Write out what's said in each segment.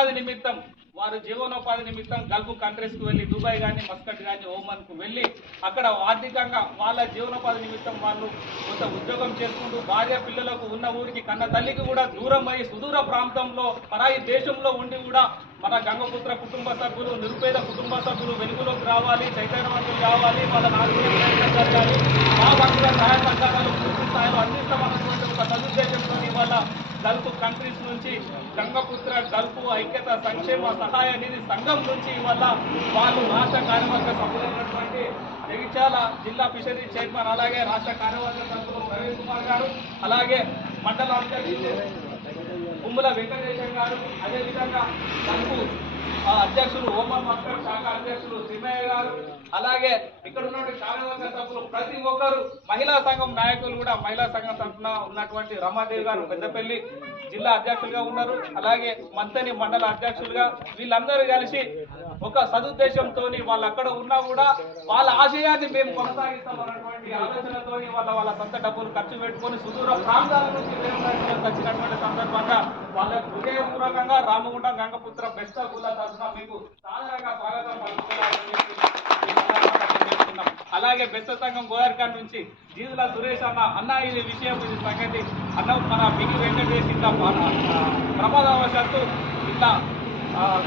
జీవనోపాధి నిమిత్తం వారు జీవనోపాధి నిమిత్తం గల్ఫ్ కంట్రీస్కి వెళ్ళి దుబాయ్ కానీ మస్కట్ కానీ ఓమన్కు వెళ్ళి అక్కడ ఆర్థికంగా వాళ్ళ జీవనోపాధి నిమిత్తం వాళ్ళు కొంత ఉద్యోగం చేసుకుంటూ భార్య పిల్లలకు ఉన్న ఊరికి కన్న తల్లికి కూడా దూరం అయి సుదూర ప్రాంతంలో పరాయి దేశంలో ఉండి కూడా మన గంగపుత్ర కుటుంబ సభ్యులు నిరుపేద కుటుంబ సభ్యులు వెలుగులోకి రావాలి చైతన్యవంతులు కావాలి వాళ్ళ నాలుగు జరగాలి. మా వంతుల సహాయ సహకారాలు పూర్తి స్థాయిలో అందిస్తామన్నటువంటి ఒక సదుద్దేశంతో వాళ్ళ గల్ఫ్ కంట్రీస్ నుంచి గంగపుత్ర గల్ఫ్ ఐక్యత సంక్షేమ సహాయ నిధి సంఘం నుంచి ఇవాళ వాళ్ళు రాష్ట్ర కార్యవర్గ సభ్యులైనటువంటి జగిత్యాల జిల్లా ఫిషరీ చైర్మన్ అలాగే రాష్ట్ర కార్యవర్గ సభ్యులు ప్రవీణ్ కుమార్ గారు అలాగే మండల అధ్యక్షులు ఉమ్ముల వెంకటేశ్వర గారు అదేవిధంగా అధ్యక్షులు ఓమన్ మస్కర్ శాఖ అధ్యక్షులు సిమయ్య గారు అలాగే ఇక్కడ ఉన్నటువంటి కార్యవర్గ సభ్యులు ప్రతి ఒక్కరు మహిళా సంఘం నాయకులు కూడా మహిళా సంఘం తరఫున ఉన్నటువంటి రమాదేవి గారు పెద్దపల్లి జిల్లా అధ్యక్షులుగా ఉన్నారు. అలాగే మంతని మండల అధ్యక్షులుగా వీళ్ళందరూ కలిసి ఒక సదుద్దేశంతో వాళ్ళు అక్కడ ఉన్నా కూడా వాళ్ళ ఆశయాన్ని మేము కొనసాగిస్తాం అన్నటువంటి ఆలోచనతో వాళ్ళ వాళ్ళ సొంత డబ్బులు ఖర్చు పెట్టుకొని సుదూర ప్రాంతాల నుంచి వచ్చినటువంటి సందర్భంగా వాళ్ళకు హృదయపూర్వకంగా రామగుండ గంగపుత్ర బెస్త గుళ్ళ తరఫున మీకు సాధారణంగా స్వాగతం అలాగే బెస్త సంఘం గోదావరికాడ్ నుంచి జీదుల సురేష్ అన్న అన్న ఇది విషయం ఇది సంగతి. అన్న మన పిగి వెంకటేష్ ఇంత ప్రమాదవశాత్తు ఇట్లా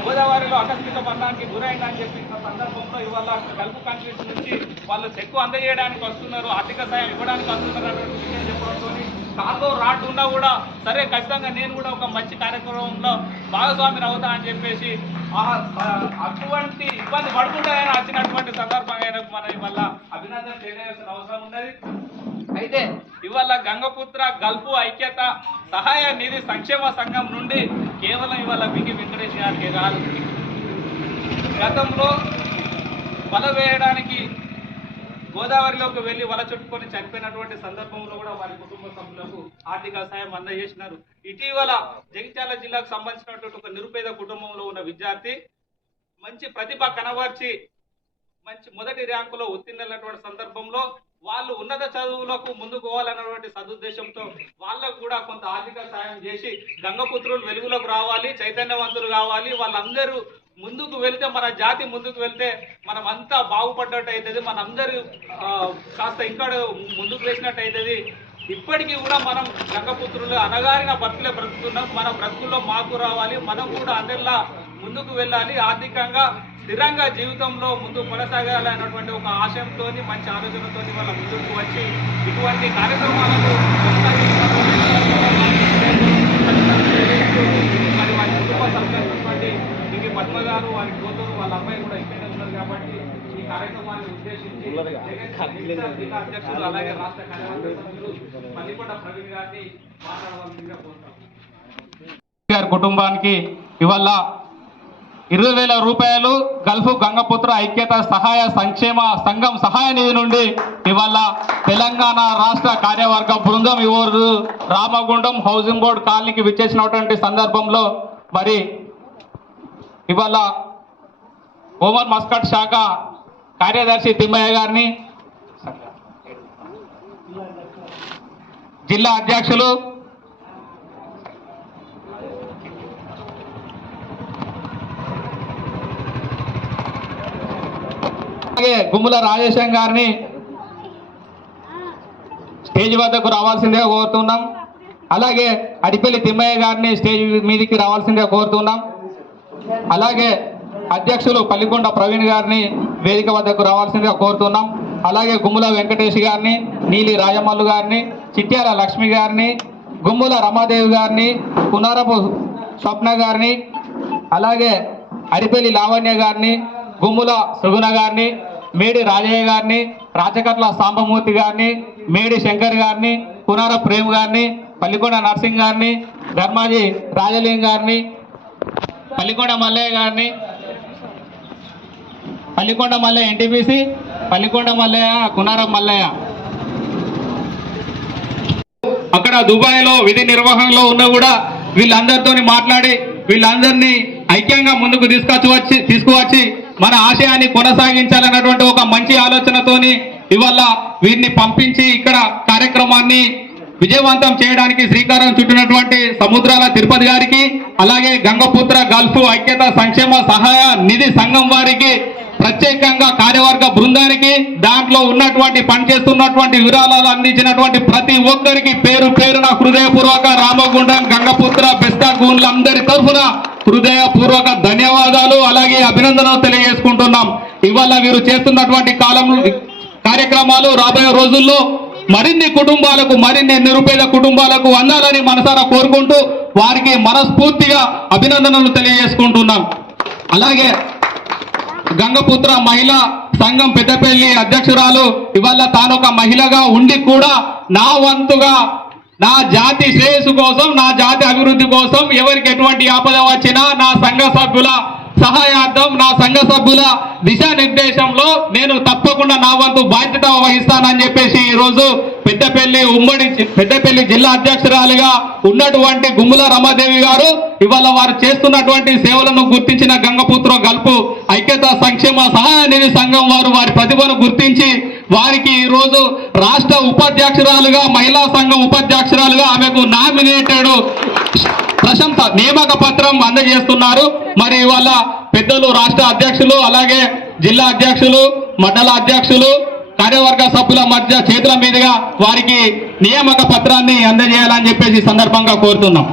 గోదావరిలో ఆకస్మిక మరణానికి గురైందని అని చెప్పి సందర్భంలో ఇవాళ గల్ఫ్ కంట్రీస్ నుంచి వాళ్ళు చెక్కు అందజేయడానికి వస్తున్నారు ఆర్థిక సాయం ఇవ్వడానికి వస్తున్నారు అన్నటువంటి విషయం చెప్పడంతో కార్గో రాడ్ ఉన్నా కూడా సరే ఖచ్చితంగా నేను కూడా ఒక మంచి కార్యక్రమంలో భాగస్వామిని అవుతా అని చెప్పేసి అటువంటి ఇబ్బంది పడుకుంటే ఆయన వచ్చినటువంటి సందర్భంగా ఆయనకు మనం ఇవాళ అభినందన తెలియజేయాల్సిన అవసరం ఉన్నది. అయితే ఇవాళ గంగపుత్ర గల్ఫ్ ఐక్యత సహాయ నిధి సంక్షేమ సంఘం నుండి కేవలం ఇవాళ బింగి వెంకటేష్ గారికి కాదు గతంలో వల వేయడానికి గోదావరిలోకి వెళ్ళి వల చుట్టుకొని చనిపోయినటువంటి సందర్భంలో కూడా వారి కుటుంబ సభ్యులకు ఆర్థిక సాయం అందజేసినారు. ఇటీవల జగిత్యాల జిల్లాకు సంబంధించినటువంటి ఒక నిరుపేద కుటుంబంలో ఉన్న విద్యార్థి మంచి ప్రతిభ కనబర్చి మంచి మొదటి ర్యాంకులో ఉత్తీర్ణులైనటువంటి సందర్భంలో వాళ్ళు ఉన్నత చదువులకు ముందుకు పోవాలన్నటువంటి సదుద్దేశంతో వాళ్ళకు కూడా కొంత ఆర్థిక సాయం చేసి గంగపుత్రులు వెలుగులోకి రావాలి చైతన్యవంతులు కావాలి. వాళ్ళందరూ ముందుకు వెళ్తే మన జాతి ముందుకు వెళ్తే మనం అంతా బాగుపడ్డట్టు అవుతుంది మనందరూ కాస్త ఇంకా ముందుకు వేసినట్టు అవుతుంది ఇప్పటికీ కూడా మనం గంగపుత్రులు అనగారిన బతుకులే బ్రతుకుతున్నాం. మన బ్రతుకుల్లో మాకు రావాలి. మనం కూడా అందరిలా ముందుకు వెళ్ళాలి. ఆర్థికంగా స్థిరంగా జీవితంలో ముందు కొనసాగాలి అన్నటువంటి ఒక ఆశయంతో మంచి ఆలోచనతో వాళ్ళ ముందుకు వచ్చి ఇటువంటి కార్యక్రమాలను మరి వారి కుటుంబ సభ్యులైనటువంటి ఇంక పద్మ గారు వారి కూతురు వాళ్ళ అబ్బాయి కూడా ఇక్కడే ఉన్నారు కాబట్టి ఈ కార్యక్రమాన్ని ఉద్దేశించి జగన్ జిల్లా అధ్యక్షులు అలాగే రాష్ట్ర కార్యవర్గ సభ్యులు పల్లికొండ ప్రవీణ్ గారిని మాట్లాడవలసిందిగా కోరుతాం గారి కుటుంబానికి ఇవాళ ఇరవై వేల రూపాయలు గల్ఫ్ గంగపుత్ర ఐక్యత సహాయ సంక్షేమ సంఘం సహాయ నిధి నుండి ఇవాళ తెలంగాణ రాష్ట్ర కార్యవర్గ బృందం ఇవ్వరు రామగుండం హౌసింగ్ బోర్డ్ కాలనీకి విచ్చేసినటువంటి సందర్భంలో మరి ఇవాళ ఓమర్ మస్కట్ శాఖ కార్యదర్శి తిమ్మయ్య గారిని జిల్లా అధ్యక్షులు అలాగే గుమ్ముల రాజేశం గారిని స్టేజ్ వద్దకు రావాల్సిందిగా కోరుతున్నాం. అలాగే అడిపల్లి తిమ్మయ్య గారిని స్టేజ్ మీదకి రావాల్సిందిగా కోరుతున్నాం. అలాగే అధ్యక్షులు పల్లికొండ ప్రవీణ్ గారిని వేదిక వద్దకు రావాల్సిందిగా కోరుతున్నాం. అలాగే గుమ్ముల వెంకటేష్ గారిని నీలి రాజమల్లు గారిని చిట్యాల లక్ష్మి గారిని గుమ్ముల రమాదేవి గారిని పునరపు స్వప్న గారిని అలాగే అరిపల్లి లావణ్య గారిని గుమ్ముల సుగుణ గారిని మేడి రాజయ్య గారిని రాచకట్ల సాంబమూర్తి గారిని మేడి శంకర్ గారిని పునార ప్రేమ్ గారిని పల్లికొండ నర్సింగ్ గారిని ధర్మాజీ రాజలింగ్ గారిని పల్లికొండ మల్లయ్య గారిని పల్లికొండ మల్లయ్య ఎన్టీపీసీ పల్లికొండ మల్లయ్య కునారం మల్లయ్య. అక్కడ దుబాయ్లో విధి నిర్వహణలో ఉన్న కూడా వీళ్ళందరితోని మాట్లాడి వీళ్ళందరినీ ఐక్యంగా ముందుకు తీసుకొచ్చి వచ్చి తీసుకువచ్చి మన ఆశయాన్ని కొనసాగించాలన్నటువంటి ఒక మంచి ఆలోచనతోని ఇవాళ వీరిని పంపించి ఇక్కడ కార్యక్రమాన్ని విజయవంతం చేయడానికి శ్రీకారం చుట్టినటువంటి సముద్రాల తిరుపతి గారికి అలాగే గంగపుత్ర గల్ఫ్ ఐక్యత సంక్షేమ సహాయ నిధి సంఘం వారికి ప్రత్యేకంగా కార్యవర్గ బృందానికి దాంట్లో ఉన్నటువంటి పనిచేస్తున్నటువంటి విరాళాలు అందించినటువంటి ప్రతి ఒక్కరికి పేరు పేరున హృదయపూర్వక రామగుండం గంగపుత్ర బెస్తా గూన్లందరి తరఫున హృదయపూర్వక ధన్యవాదాలు అలాగే అభినందనలు తెలియజేసుకుంటున్నాం. ఇవాళ వీరు చేస్తున్నటువంటి కాలంలో కార్యక్రమాలు రాబోయే రోజుల్లో మరిన్ని కుటుంబాలకు మరిన్ని నిరుపేద కుటుంబాలకు అందాలని మనసారా కోరుకుంటూ వారికి మనస్ఫూర్తిగా అభినందనలు తెలియజేసుకుంటున్నాం. అలాగే గంగపుత్ర మహిళా సంఘం పెద్దపల్లి అధ్యక్షురాలు. ఇవాళ తాను ఒక మహిళగా ఉండి కూడా నా వంతుగా నా జాతి శ్రేయస్సు కోసం నా జాతి అభివృద్ధి కోసం ఎవరికి ఎటువంటి ఆపద వచ్చినా నా సంఘ సభ్యుల సహాయార్థం నా సంఘ సభ్యుల దిశానిర్దేశంలో నేను తప్పకుండా నా వంతు బాధ్యత వహిస్తానని చెప్పేసి ఈరోజు పెద్దపల్లి ఉమ్మడి పెద్దపల్లి జిల్లా అధ్యక్షురాలిగా ఉన్నటువంటి గుమ్ముల రమాదేవి గారు ఇవాళ వారు చేస్తున్నటువంటి సేవలను గుర్తించిన గంగపుత్ర గల్పు ఐక్యత సంక్షేమ సహాయ నిధి సంఘం వారు వారి ప్రతిభను గుర్తించి వారికి ఈరోజు రాష్ట్ర ఉపాధ్యక్షురాలుగా మహిళా సంఘం ఉపాధ్యక్షురాలుగా ఆమెకు నామినేటెడ్ ప్రశంస నియామక పత్రం అందజేస్తున్నారు. మరి ఇవాళ పెద్దలు రాష్ట్ర అధ్యక్షులు అలాగే జిల్లా అధ్యక్షులు మండల అధ్యక్షులు కార్యవర్గ సభ్యుల మధ్య చేతుల మీదుగా వారికి నియామక పత్రాన్ని అందజేయాలని చెప్పేసి సందర్భంగా కోరుతున్నాం.